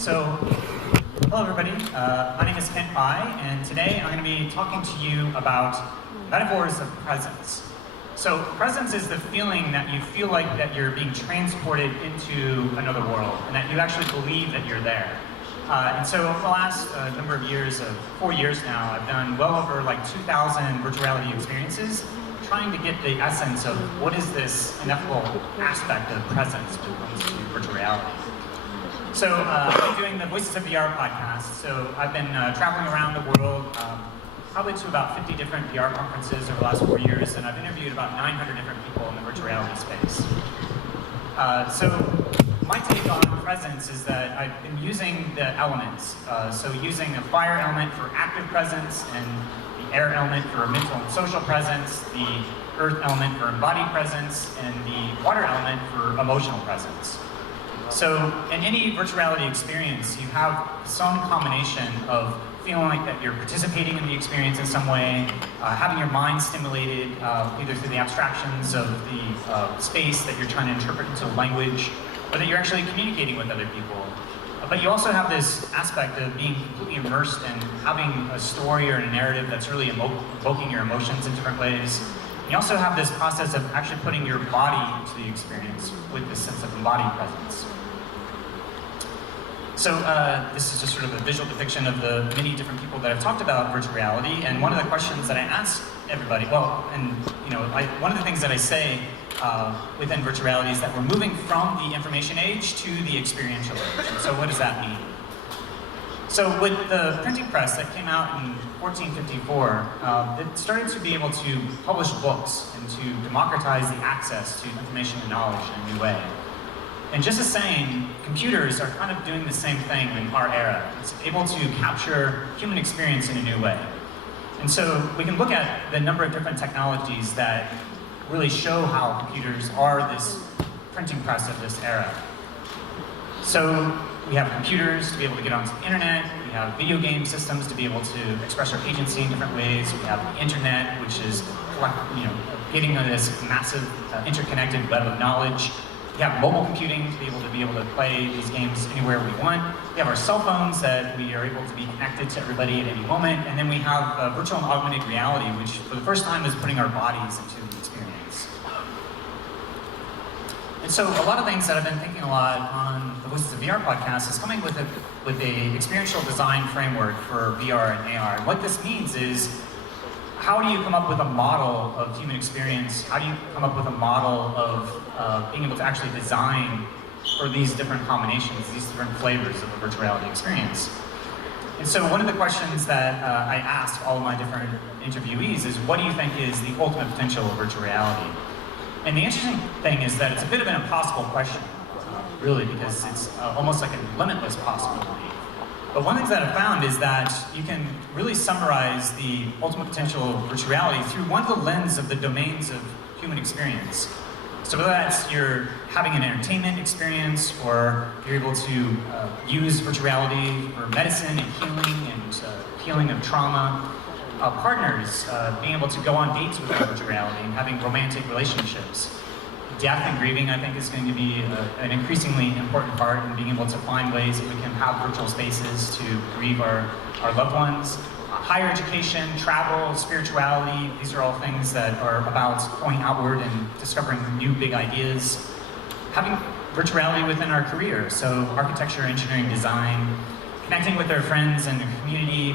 So, hello everybody. My name is Kent Pai, and today I'm going to be talking to you about metaphors of presence. So, presence is the feeling that you feel like that you're being transported into another world, and that you actually believe that you're there. And so, over the last number of years, 4 years now, I've done well over like 2,000 virtual reality experiences, trying to get the essence of what is this ineffable aspect of presence when it comes to virtual reality. So I've been doing the Voices of VR podcast. So I've been traveling around the world, probably to about 50 different VR conferences over the last 4 years, and I've interviewed about 900 different people in the virtual reality space. So my take on presence is that I've been using the elements. So using a fire element for active presence, and the air element for mental and social presence, the earth element for embodied presence, and the water element for emotional presence. So in any virtual reality experience, you have some combination of feeling like that you're participating in the experience in some way, having your mind stimulated either through the abstractions of the space that you're trying to interpret into language, or that you're actually communicating with other people. But you also have this aspect of being completely immersed and having a story or a narrative that's really evoking your emotions in different ways. You also have this process of actually putting your body into the experience with this sense of embodied presence. So this is just sort of a visual depiction of the many different people that have talked about virtual reality. And one of the questions that I ask everybody, one of the things that I say within virtual reality is that we're moving from the information age to the experiential age. And so what does that mean? So with the printing press that came out in 1454, it started to be able to publish books and to democratize the access to information and knowledge in a new way. And just the same, computers are kind of doing the same thing in our era. It's able to capture human experience in a new way. And so we can look at the number of different technologies that really show how computers are this printing press of this era. So we have computers to be able to get onto the internet. We have video game systems to be able to express our agency in different ways. We have the internet, which is getting this massive interconnected web of knowledge. We have mobile computing to be able to play these games anywhere we want. We have our cell phones that we are able to be connected to everybody at any moment. And then we have virtual and augmented reality, which for the first time is putting our bodies into the experience. And so a lot of things that I've been thinking a lot on the Voices of VR podcast is coming with a experiential design framework for VR and AR. And what this means is, how do you come up with a model of human experience? How do you come up with a model of being able to actually design for these different combinations, these different flavors of a virtual reality experience? And so one of the questions that I ask all of my different interviewees is, what do you think is the ultimate potential of virtual reality? And the interesting thing is that it's a bit of an impossible question, really, because it's almost like a limitless possibility. But one thing that I've found is that you can really summarize the ultimate potential of virtual reality through one of the lens of the domains of human experience. So whether that's you're having an entertainment experience, or you're able to use virtual reality for medicine and healing of trauma, partners being able to go on dates with virtual reality and having romantic relationships. Death and grieving, I think, is going to be an increasingly important part in being able to find ways that we can have virtual spaces to grieve our loved ones. Higher education, travel, spirituality, these are all things that are about going outward and discovering new big ideas. Having virtual reality within our career, so architecture, engineering, design, connecting with their friends and their community.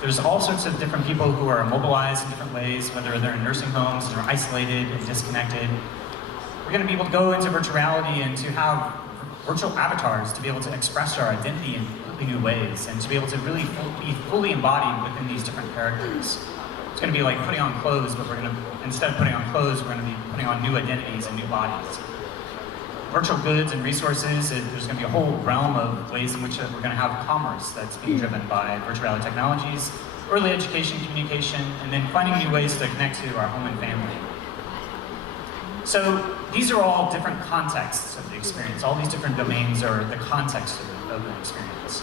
There's all sorts of different people who are mobilized in different ways, whether they're in nursing homes and are isolated and disconnected. We're going to be able to go into virtual reality and to have virtual avatars to be able to express our identity in completely new ways, and to be able to really be fully embodied within these different characters. It's going to be like putting on clothes, but instead of putting on clothes, we're going to be putting on new identities and new bodies. Virtual goods and resources, there's going to be a whole realm of ways in which we're going to have commerce that's being driven by virtual reality technologies, early education, communication, and then finding new ways to connect to our home and family. So these are all different contexts of the experience. All these different domains are the context of the experience.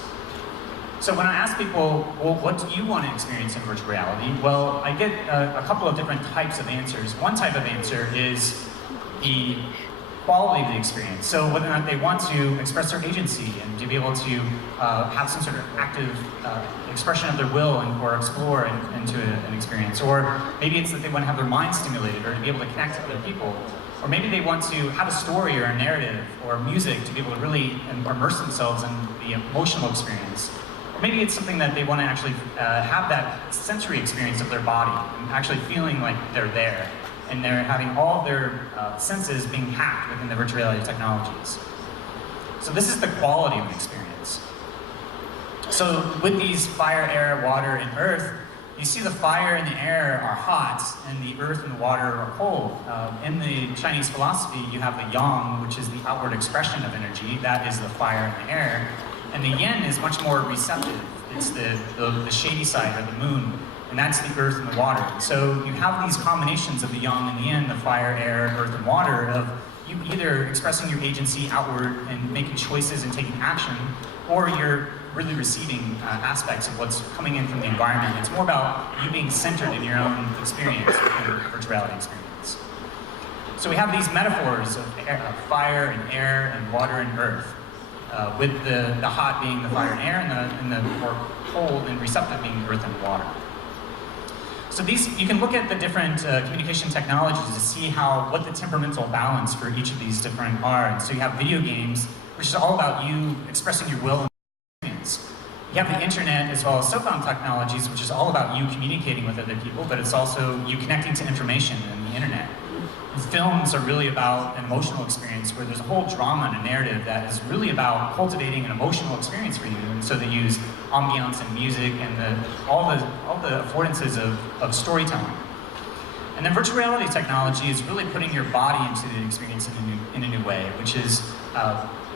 So when I ask people, well, what do you want to experience in virtual reality? Well, I get a couple of different types of answers. One type of answer is the quality of the experience. So whether or not they want to express their agency and to be able to have some sort of active expression of their will or explore into an experience. Or maybe it's that they want to have their mind stimulated or to be able to connect to other people. Or maybe they want to have a story or a narrative or music to be able to really immerse themselves in the emotional experience. Or maybe it's something that they want to actually have that sensory experience of their body and actually feeling like they're there. And they're having all of their senses being hacked within the virtual reality technologies. So this is the quality of an experience. So with these fire, air, water, and earth, you see the fire and the air are hot, and the earth and the water are cold. In the Chinese philosophy, you have the yang, which is the outward expression of energy. That is the fire and the air. And the yin is much more receptive. It's the shady side, or the moon. And that's the earth and the water. So you have these combinations of the yang and the yin, the fire, air, earth, and water, of you either expressing your agency outward and making choices and taking action, or you're really receiving aspects of what's coming in from the environment. It's more about you being centered in your own experience, your virtual reality experience. So we have these metaphors of fire and air and water and earth, with the hot being the fire and air, and the more cold and receptive being earth and water. So you can look at the different communication technologies to see what the temperamental balance for each of these different are. And so you have video games, which is all about you expressing your will and experience. You have the internet as well as cell phone technologies, which is all about you communicating with other people, but it's also you connecting to information in the internet. And films are really about an emotional experience where there's a whole drama and a narrative that is really about cultivating an emotional experience for you. And so they use ambiance and music and all the affordances of storytelling. And then virtual reality technology is really putting your body into the experience in a new way, which is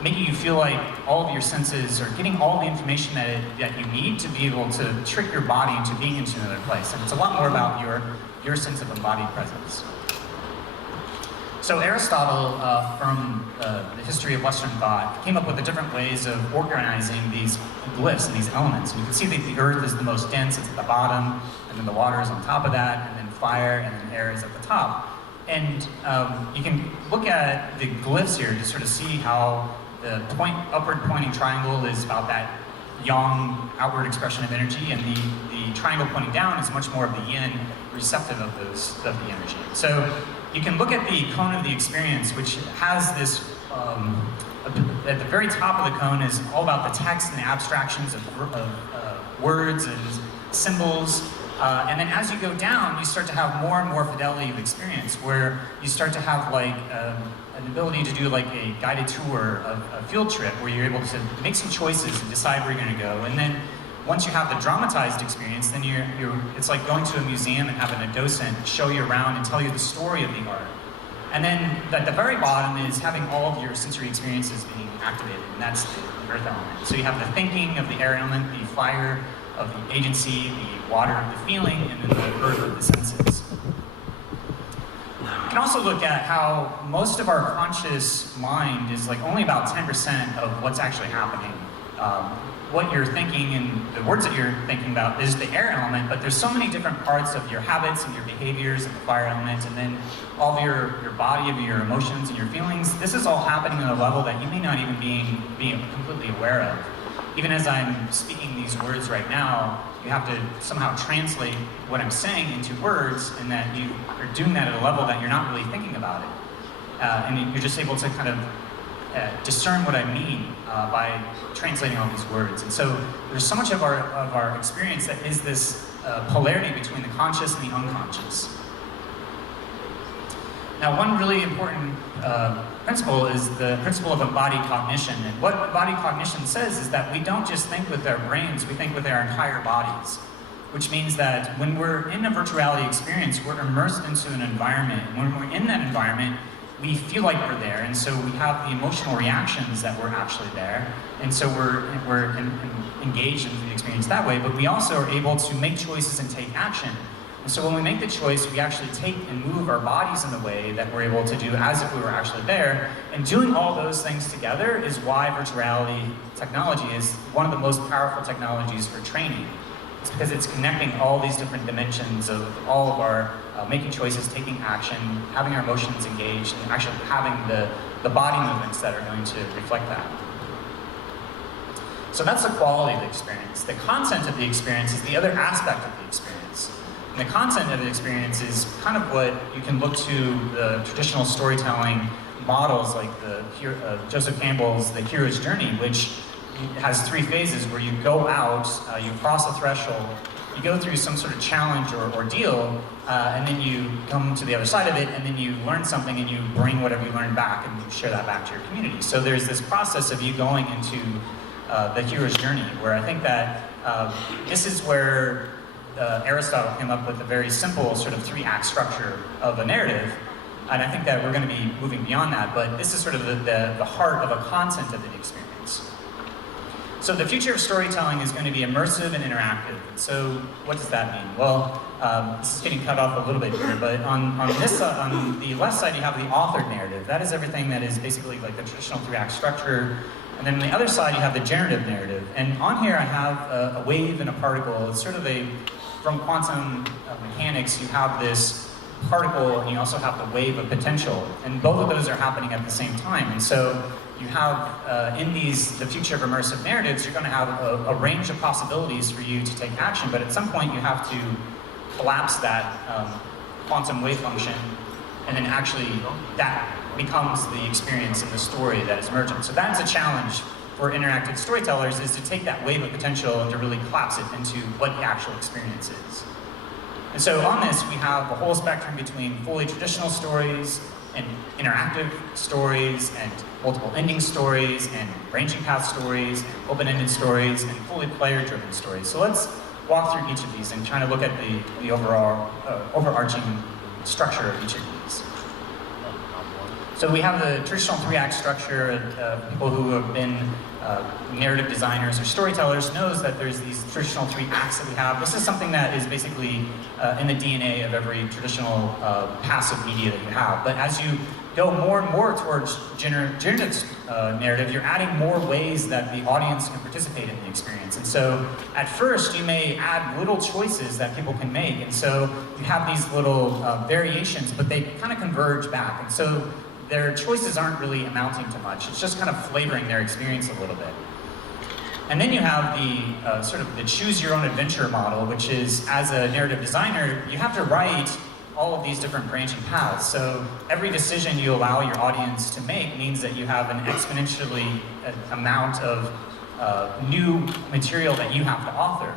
making you feel like all of your senses are getting all the information that you need to be able to trick your body into being into another place. And it's a lot more about your sense of embodied presence. So Aristotle, from the history of Western thought, came up with the different ways of organizing these glyphs and these elements. And you can see that the earth is the most dense, it's at the bottom, and then the water is on top of that, and then fire, and then air is at the top. And you can look at the glyphs here to sort of see how the upward pointing triangle is about that yang outward expression of energy, and the triangle pointing down is much more of the yin receptive of the energy. So you can look at the cone of the experience, which has this, at the very top of the cone is all about the text and the abstractions of words and symbols. And then as you go down, you start to have more and more fidelity of experience, where you start to have like an ability to do like a guided tour of a field trip, where you're able to make some choices and decide where you're going to go. And then once you have the dramatized experience, then it's like going to a museum and having a docent show you around and tell you the story of the art. And then at the very bottom is having all of your sensory experiences being activated, and that's the earth element. So you have the thinking of the air element, the fire of the agency, the water of the feeling, and then the earth of the senses. You can also look at how most of our conscious mind is like only about 10% of what's actually happening. What you're thinking and the words that you're thinking about is the air element, but there's so many different parts of your habits and your behaviors and the fire element, and then all of your body, of your emotions and your feelings. This is all happening on a level that you may not even be completely aware of. Even as I'm speaking these words right now, you have to somehow translate what I'm saying into words, and that you are doing that at a level that you're not really thinking about it. And you're just able to kind of discern what I mean by translating all these words. And so there's so much of our experience that is this polarity between the conscious and the unconscious. Now, one really important principle is the principle of embodied cognition. And what embodied cognition says is that we don't just think with our brains, we think with our entire bodies. Which means that when we're in a virtual reality experience, we're immersed into an environment. And when we're in that environment, we feel like we're there, and so we have the emotional reactions that we're actually there, and so we're engaged in the experience that way, but we also are able to make choices and take action. And so when we make the choice, we actually take and move our bodies in the way that we're able to do as if we were actually there, and doing all those things together is why virtual reality technology is one of the most powerful technologies for training. It's because it's connecting all these different dimensions of all of our making choices, taking action, having our emotions engaged, and actually having the body movements that are going to reflect that. So that's the quality of the experience. The content of the experience is the other aspect of the experience. And the content of the experience is kind of what you can look to the traditional storytelling models like Joseph Campbell's The Hero's Journey, which has 3 phases where you go out, you cross a threshold, you go through some sort of challenge or ordeal, and then you come to the other side of it, and then you learn something and you bring whatever you learned back and you share that back to your community. So there's this process of you going into the hero's journey, where I think that this is where Aristotle came up with a very simple sort of 3-act structure of a narrative. And I think that we're going to be moving beyond that, but this is sort of the heart of a content of the experience. So the future of storytelling is going to be immersive and interactive. So what does that mean? Well, this is getting cut off a little bit here, but on the left side you have the authored narrative. That is everything that is basically like the traditional 3-act structure. And then on the other side you have the generative narrative. And on here I have a wave and a particle. It's sort of from quantum mechanics, you have this particle and you also have the wave of potential. And both of those are happening at the same time. And so you have, in the future of immersive narratives, you're going to have a range of possibilities for you to take action, but at some point you have to collapse that quantum wave function, and then actually that becomes the experience in the story that is emergent. So that's a challenge for interactive storytellers, is to take that wave of potential and to really collapse it into what the actual experience is. And so on this, we have a whole spectrum between fully traditional stories and interactive stories and multiple ending stories and branching path stories and open-ended stories and fully player-driven stories. So let's walk through each of these and try to look at the overall overarching structure of each of these. So we have the traditional 3-act structure. People who have been narrative designers or storytellers knows that there's these traditional 3 acts that we have. This is something that is basically in the DNA of every traditional passive media that you have. But as you go more and more towards generative narrative, you're adding more ways that the audience can participate in the experience. And so at first, you may add little choices that people can make. And so you have these little variations, but they kind of converge back. And so their choices aren't really amounting to much. It's just kind of flavoring their experience a little bit. And then you have the sort of the choose your own adventure model, which is, as a narrative designer, you have to write all of these different branching paths. So every decision you allow your audience to make means that you have an exponentially amount of new material that you have to author.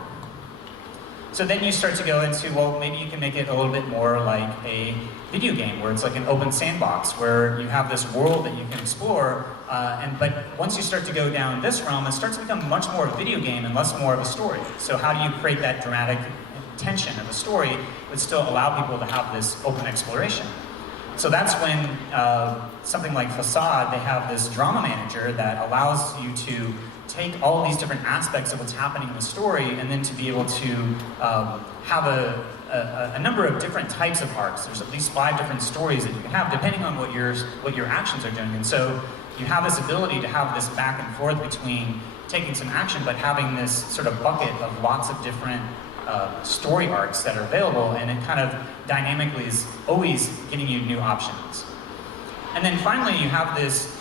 So then you start to go into, well, maybe you can make it a little bit more like a video game, where it's like an open sandbox, where you have this world that you can explore, but once you start to go down this realm, it starts to become much more a video game and less more of a story. So how do you create that dramatic tension of a story, but still allow people to have this open exploration? So that's when something like Facade, they have this drama manager that allows you to take all these different aspects of what's happening in the story, and then to be able to have a number of different types of arcs. There's at least 5 different stories that you can have, depending on what your actions are doing. And so you have this ability to have this back and forth between taking some action, but having this sort of bucket of lots of different story arcs that are available, and it kind of dynamically is always giving you new options. And then finally, you have this,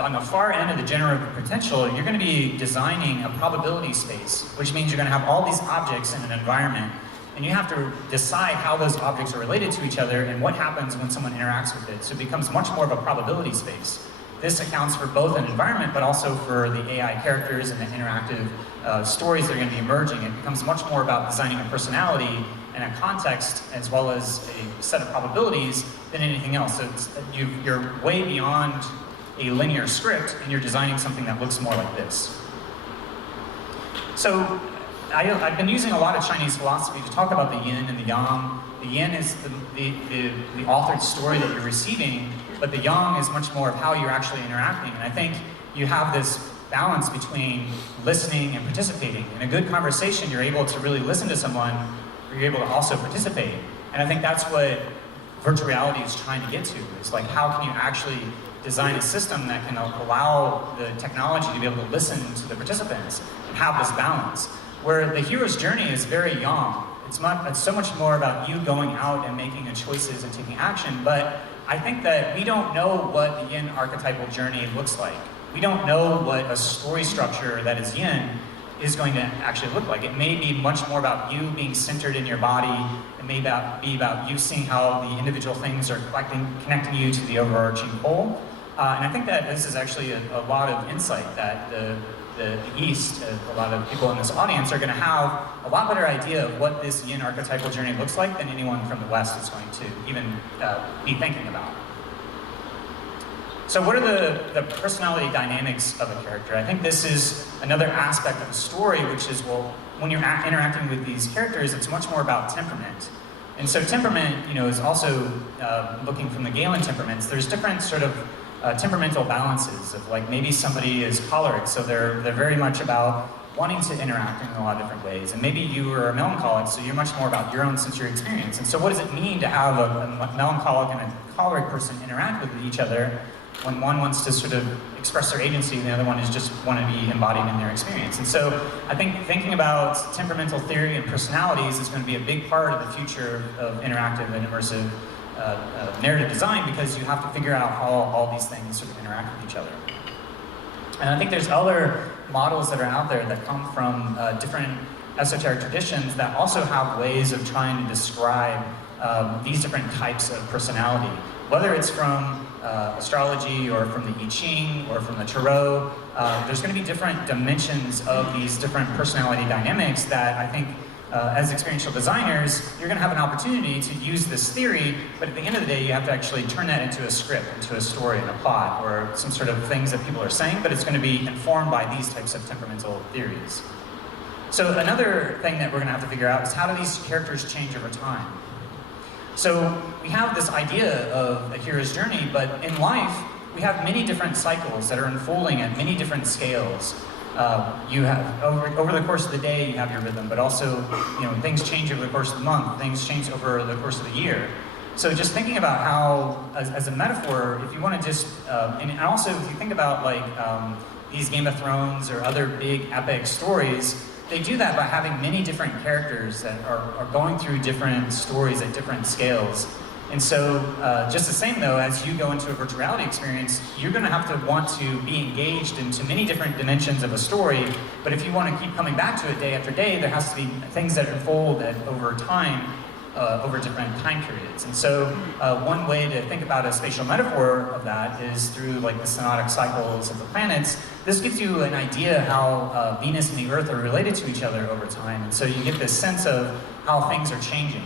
on the far end of the generative potential, you're going to be designing a probability space, which means you're going to have all these objects in an environment, and you have to decide how those objects are related to each other and what happens when someone interacts with it. So it becomes much more of a probability space. This accounts for both an environment, but also for the AI characters and the interactive stories that are going to be emerging. It becomes much more about designing a personality and a context, as well as a set of probabilities, than anything else. So you're way beyond a linear script, and you're designing something that looks more like this. So I've been using a lot of Chinese philosophy to talk about the yin and the yang. The yin is the authored story that you're receiving, but the yang is much more of how you're actually interacting. And I think you have this balance between listening and participating. In a good conversation, you're able to really listen to someone, or you're able to also participate. And I think that's what virtual reality is trying to get to. It's like, how can you actually design a system that can allow the technology to be able to listen to the participants and have this balance. where the hero's journey is very yang. It's so much more about you going out and making choices and taking action, but I think that we don't know what the yin archetypal journey looks like. We don't know what a story structure that is yin is going to actually look like. It may be much more about you being centered in your body. It may be about you seeing how the individual things are connecting you to the overarching whole. And I think that this is actually a lot of insight that the East, a lot of people in this audience are going to have a lot better idea of what this yin archetypal journey looks like than anyone from the West is going to even be thinking about. So what are the personality dynamics of a character? I think this is another aspect of the story, which is, well, when you're interacting with these characters, it's much more about temperament. And so temperament, is also looking from the Galen temperaments. There's different sort of temperamental balances of, like, maybe somebody is choleric, so they're very much about wanting to interact in a lot of different ways. And maybe you are a melancholic, so you're much more about your own sensory experience. And so what does it mean to have a melancholic and a choleric person interact with each other when one wants to sort of express their agency and the other one is just want to be embodied in their experience? And so I think thinking about temperamental theory and personalities is going to be a big part of the future of interactive and immersive narrative design, because you have to figure out how all these things sort of interact with each other. And I think there's other models that are out there that come from different esoteric traditions that also have ways of trying to describe these different types of personality, whether it's from astrology or from the I Ching or from the Tarot. There's going to be different dimensions of these different personality dynamics that I think as experiential designers, you're going to have an opportunity to use this theory, but at the end of the day, you have to actually turn that into a script, into a story and a plot, or some sort of things that people are saying, but it's going to be informed by these types of temperamental theories. So another thing that we're going to have to figure out is, how do these characters change over time? So we have this idea of a hero's journey, but in life, we have many different cycles that are unfolding at many different scales. You have, over the course of the day, you have your rhythm, but also, things change over the course of the month, things change over the course of the year. So just thinking about how, as a metaphor, if you want to just, and also if you think about like these Game of Thrones or other big epic stories, they do that by having many different characters that are going through different stories at different scales. And so, just the same though, as you go into a virtual reality experience, you're going to have to want to be engaged into many different dimensions of a story, but if you want to keep coming back to it day after day, there has to be things that unfold over time, over different time periods. And so, one way to think about a spatial metaphor of that is through like the synodic cycles of the planets. This gives you an idea how Venus and the Earth are related to each other over time, and so you get this sense of how things are changing.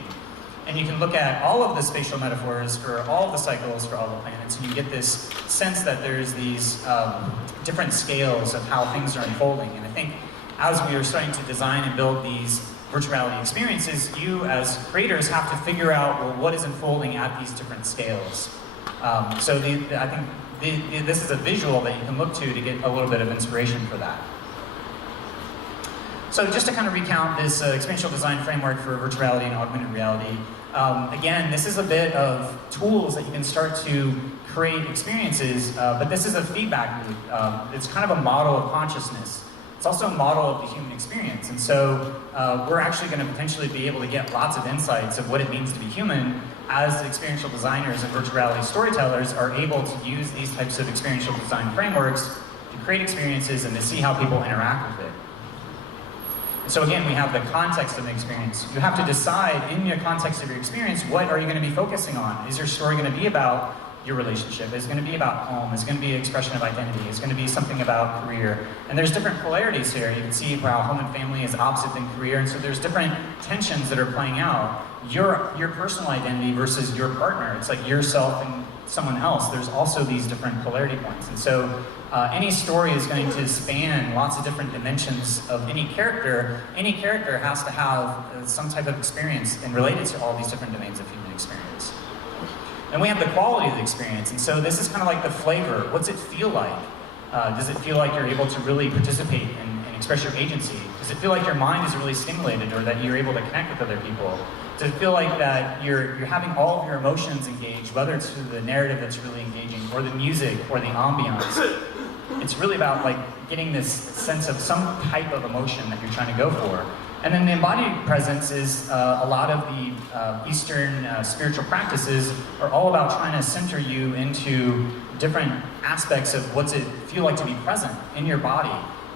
And you can look at all of the spatial metaphors for all of the cycles for all the planets, and you get this sense that there's these different scales of how things are unfolding. And I think as we are starting to design and build these virtual reality experiences, you as creators have to figure out, well, what is unfolding at these different scales. I think this is a visual that you can look to get a little bit of inspiration for that. So just to kind of recount this experiential design framework for virtual reality and augmented reality, again, this is a bit of tools that you can start to create experiences, but this is a feedback loop. It's kind of a model of consciousness. It's also a model of the human experience. And so we're actually going to potentially be able to get lots of insights of what it means to be human as experiential designers and virtual reality storytellers are able to use these types of experiential design frameworks to create experiences and to see how people interact with it. So again, we have the context of the experience. You have to decide in your context of your experience, what are you going to be focusing on? Is your story going to be about your relationship? Is it going to be about home? Is it going to be an expression of identity? Is it going to be something about career? And there's different polarities here. You can see how home and family is opposite than career, and so there's different tensions that are playing out. Your personal identity versus your partner. It's like yourself and someone else. There's also these different polarity points. And so any story is going to span lots of different dimensions of any character. Any character has to have some type of experience and related to all these different domains of human experience. And we have the quality of the experience. And so this is kind of like the flavor. What's it feel like? Does it feel like you're able to really participate and express your agency? Does it feel like your mind is really stimulated, or that you're able to connect with other people? Does it feel like that you're having all of your emotions engaged, whether it's through the narrative that's really engaging, or the music, or the ambiance? It's really about like getting this sense of some type of emotion that you're trying to go for. And then the embodied presence is a lot of the Eastern spiritual practices are all about trying to center you into different aspects of what's it feel like to be present in your body,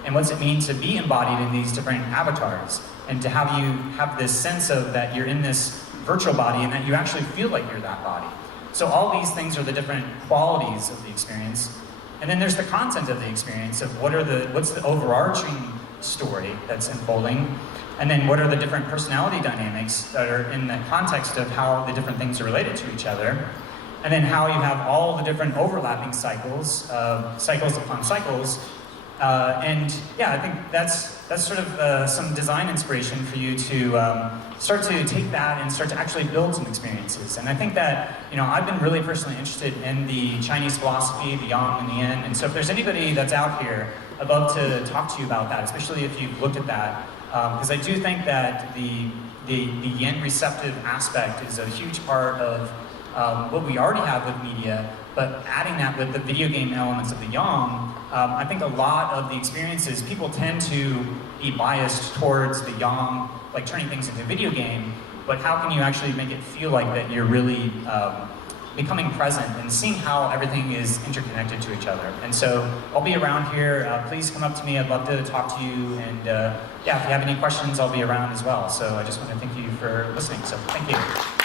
and what's it mean to be embodied in these different avatars, and to have you have this sense of that you're in this virtual body and that you actually feel like you're that body. So all these things are the different qualities of the experience. And then there's the content of the experience of what's the overarching story that's unfolding, and then what are the different personality dynamics that are in the context of how the different things are related to each other, and then how you have all the different overlapping cycles, cycles upon cycles, and yeah, I think that's sort of some design inspiration for you to start to take that and start to actually build some experiences. And I think that, I've been really personally interested in the Chinese philosophy, the yang and the yin, and so if there's anybody that's out here, I'd love to talk to you about that, especially if you've looked at that, because I do think that the yin receptive aspect is a huge part of what we already have with media, but adding that with the video game elements of the yang, I think a lot of the experiences, people tend to be biased towards the yang, like turning things into a video game, but how can you actually make it feel like that you're really becoming present and seeing how everything is interconnected to each other. And so I'll be around here. Please come up to me. I'd love to talk to you. And yeah, if you have any questions, I'll be around as well. So I just want to thank you for listening. So thank you.